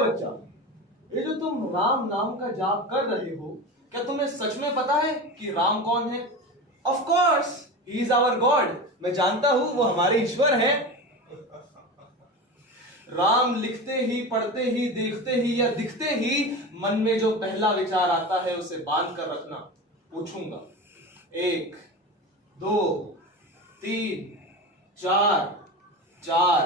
बच्चा, ये जो तुम राम नाम का जाप कर रहे हो, क्या तुम्हें सच में पता है कि राम कौन है? Of course he is our god. मैं जानता हूं वो हमारे ईश्वर हैं। राम लिखते ही, पढ़ते ही, देखते ही या दिखते ही मन में जो पहला विचार आता है उसे बांध कर रखना। पूछूंगा 1 2 3 4 4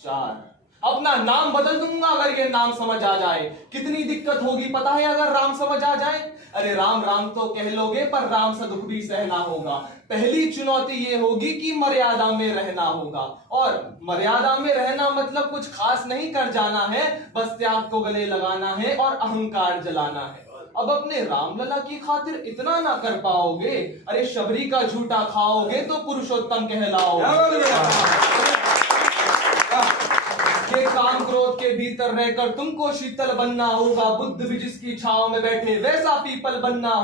4। अपना नाम बदल दूंगा अगर ये नाम समझ आ जाए। कितनी दिक्कत होगी पता है अगर राम समझ आ जाए? अरे राम राम तो कह लोगे पर राम सा दुख भी सहना होगा। पहली चुनौती ये होगी कि मर्यादा में रहना होगा। और मर्यादा में रहना मतलब कुछ खास नहीं कर जाना है, बस त्याग को गले लगाना है और अहंकार जलाना है। अब अपने रामलला की खातिर इतना ना कर पाओगे, अरे शबरी का झूठा खाओगे तो पुरुषोत्तम कहलाओगे। ये काम क्रोध के भीतर रहकर तुमको शीतल बनना होगा। बुद्ध भी जिसकी छाव में बैठे वैसा पीपल बनना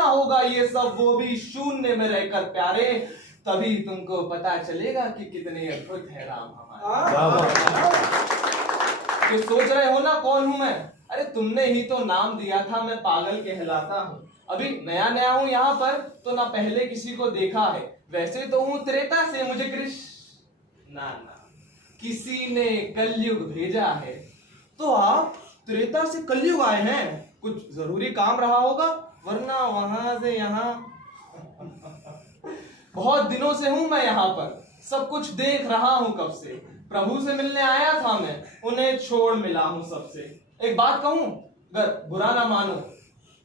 होगा ये सब वो भी शून्य में रहकर प्यारे। तभी तुमको पता चलेगा कि कितने अद्भुत है राम हमारे। तो सोच रहे हो ना कौन हूं मैं? अरे तुमने ही तो नाम दिया था मैं पागल कहलाता हूँ। अभी नया नया हूँ यहाँ पर तो ना पहले किसी को देखा है। वैसे तो हूँ त्रेता से, मुझे कृष्ण ना किसी ने कलयुग भेजा है। तो आप त्रेता से कलयुग आए हैं, कुछ जरूरी काम रहा होगा, वरना वहां से यहाँ। बहुत दिनों से हूं मैं यहाँ पर, सब कुछ देख रहा हूं कब से। प्रभु से मिलने आया था मैं, उन्हें छोड़ मिला हूं सबसे। एक बात कहूं, अगर बुरा ना मानो।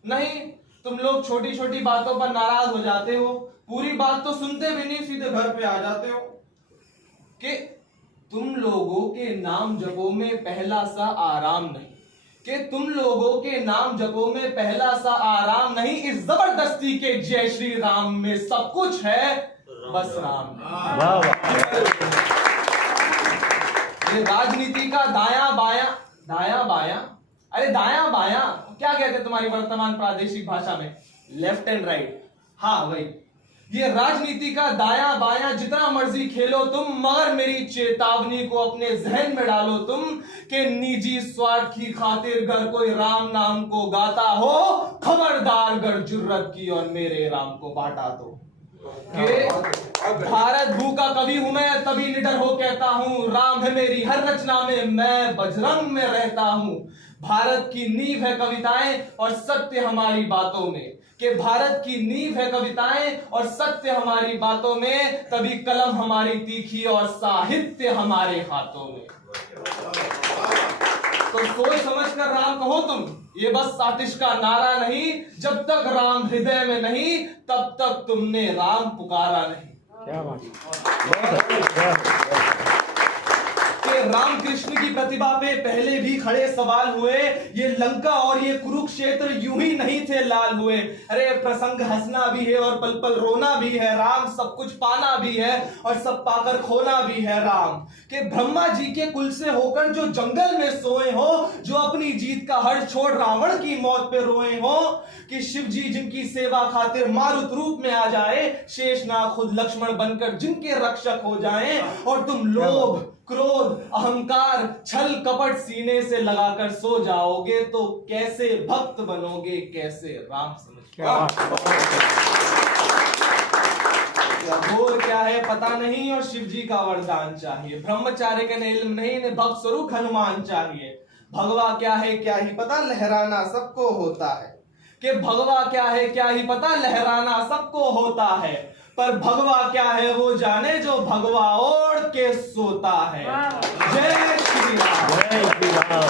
नहीं, तुम लोग छोटी छोटी बातों पर नाराज हो जाते हो, पूरी बात तो सुनते भी नहीं, सीधे घर पे आ जाते हो। कि तुम लोगों के नाम जपों में पहला सा आराम नहीं, कि तुम लोगों के नाम जपों में पहला सा आराम नहीं। इस जबरदस्ती के जय श्री राम में सब कुछ है, बस राम नहीं। ये राजनीति का दाया बाया, अरे दाया बाया क्या कहते तुम्हारी वर्तमान प्रादेशिक भाषा में? लेफ्ट एंड राइट, हाँ वही। ये राजनीति का दाया बाया जितना मर्जी खेलो तुम, मगर मेरी चेतावनी को अपने जहन में डालो तुम, कि निजी स्वार्थ की खातिर अगर कोई राम नाम को गाता हो, खबरदार अगर जुर्रत की और मेरे राम को बांटा तो। भारत भू का कवि हूं मैं, तभी निडर हो कहता हूं, राम है मेरी हर रचना में, मैं बजरंग में रहता हूं। भारत की नींव है कविताएं और सत्य हमारी बातों में, कि भारत की नींव है कविताएं और सत्य हमारी बातों में, तभी कलम हमारी तीखी और साहित्य हमारे हाथों में। तो सोच समझ कर राम कहो तुम, ये बस सातिश का नारा नहीं। जब तक राम हृदय में नहीं, तब तक तुमने राम पुकारा नहीं। क्या बात राम कृष्ण की प्रतिभा पे पहले भी खड़े सवाल हुए। ये लंका और ये कुरुक्षेत्र यूं ही नहीं थे लाल हुए। अरे प्रसंग हंसना भी है और पल पल रोना भी है राम, सब कुछ पाना भी है और सब पाकर खोना भी है राम। कि ब्रह्मा जी के कुल से होकर जो जंगल में सोए हो, जो अपनी जीत का हर्ष छोड़ रावण की मौत पे रोए हो, कि शिव जी जिनकी सेवा खातिर मारुत रूप में आ जाए, शेषनाग खुद लक्ष्मण बनकर जिनके रक्षक हो जाएं, और तुम लोभ क्रोध अहंकार छल कपट सीने से लगाकर सो जाओगे, तो कैसे भक्त बनोगे, कैसे राम घोर क्या है पता नहीं, और शिव जी का वरदान चाहिए। ब्रह्मचार्य के इल्म नहीं, इन्हें भक्त स्वरूप हनुमान चाहिए। भगवा क्या है क्या ही पता, लहराना सबको होता है। कि भगवा क्या है क्या ही पता, लहराना सबको होता है, पर भगवा क्या है वो जाने जो भगवा ओढ़ के सोता है। जय श्री राम। जय श्री राम।